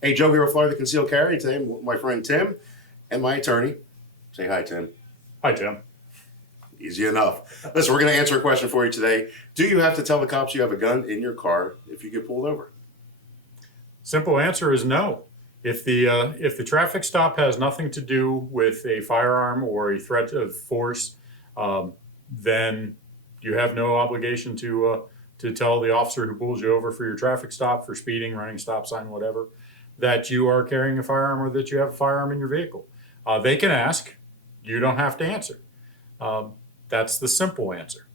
Hey, Joe here with Florida Concealed Carry. Today, my friend Tim and my attorney. Say hi, Tim. Hi, Tim. Easy enough. Listen, we're going to answer a question for you today. Do you have to tell the cops you have a gun in your car if you get pulled over? Simple answer is no. If the traffic stop has nothing to do with a firearm or a threat of force, then you have no obligation to tell the officer who pulls you over for your traffic stop, for speeding, running a stop sign, whatever, that you are carrying a firearm or that you have a firearm in your vehicle. They can ask. You don't have to answer. That's the simple answer.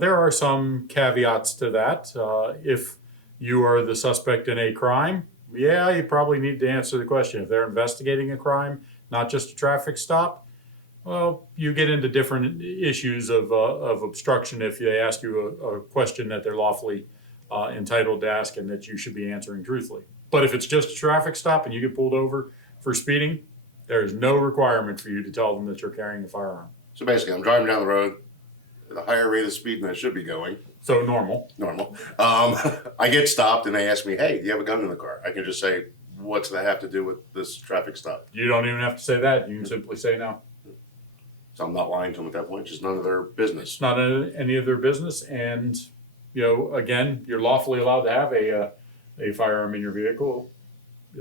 There are some caveats to that. If you are the suspect in a crime, yeah, you probably need to answer the question. If they're investigating a crime, not just a traffic stop, well, you get into different issues of obstruction if they ask you a question that they're lawfully entitled to ask and that you should be answering truthfully. But if it's just a traffic stop and you get pulled over for speeding, there is no requirement for you to tell them that you're carrying a firearm. So basically, I'm driving down the road at a higher rate of speed than I should be going. So normal. I get stopped and they ask me, hey, do you have a gun in the car? I can just say, what's that have to do with this traffic stop? You don't even have to say that. You can simply say no. So I'm not lying to them at that point. It's just none of their business. It's not any of their business. And, again, you're lawfully allowed to have a firearm in your vehicle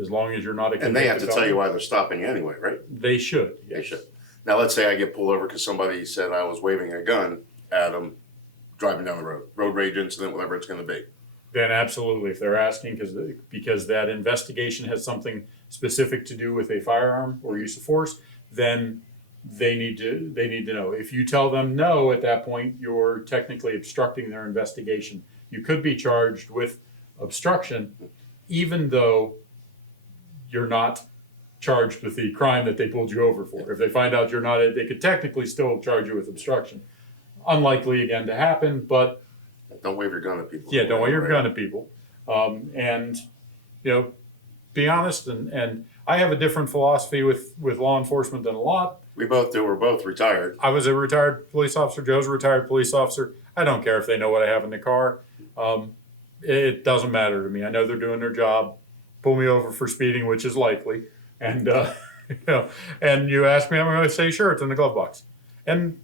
as long as you're not a convicted And they have to felon. tell you why they're stopping you anyway, right? They should. Yes. They should. Now, let's say I get pulled over because somebody said I was waving a gun at them driving down the road. Road rage incident, whatever it's going to be. Then absolutely, if they're asking because that investigation has something specific to do with a firearm or use of force, then they need to know. If you tell them no at that point, you're technically obstructing their investigation. You could be charged with obstruction, even though you're not charged with the crime that they pulled you over for. If they find out you're not, they could technically still charge you with obstruction. Unlikely again to happen, but Don't wave your gun at people. yeah, don't wave your gun at people. And be honest. And I have a different philosophy with law enforcement than a lot. We both do. We're both retired. I was a retired police officer. Joe's a retired police officer. I don't care if they know what I have in the car. It doesn't matter to me. I know they're doing their job. Pull me over for speeding, which is likely. And, and you ask me, I'm going to say, sure, it's in the glove box. And,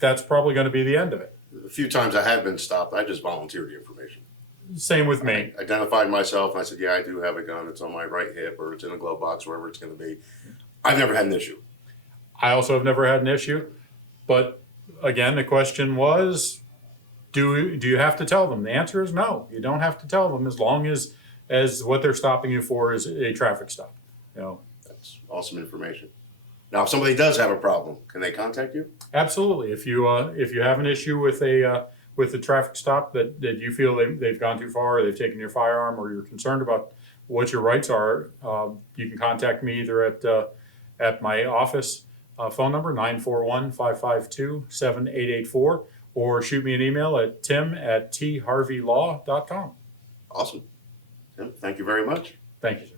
that's probably going to be the end of it. A few times I have been stopped. I just volunteered the information. Same with me. I identified myself and I said, yeah, I do have a gun. It's on my right hip or it's in a glove box, wherever it's going to be. I've never had an issue. I also have never had an issue. But again, the question was, do you have to tell them? The answer is no. You don't have to tell them as long as what they're stopping you for is a traffic stop. That's awesome information. Now, if somebody does have a problem, can they contact you? Absolutely. If you have an issue with a traffic stop that you feel they've gone too far, or they've taken your firearm, or you're concerned about what your rights are, you can contact me either at my office phone number 941-552-7884, or shoot me an email at tim@tharveylaw.com. Awesome. Tim, thank you very much. Thank you, sir.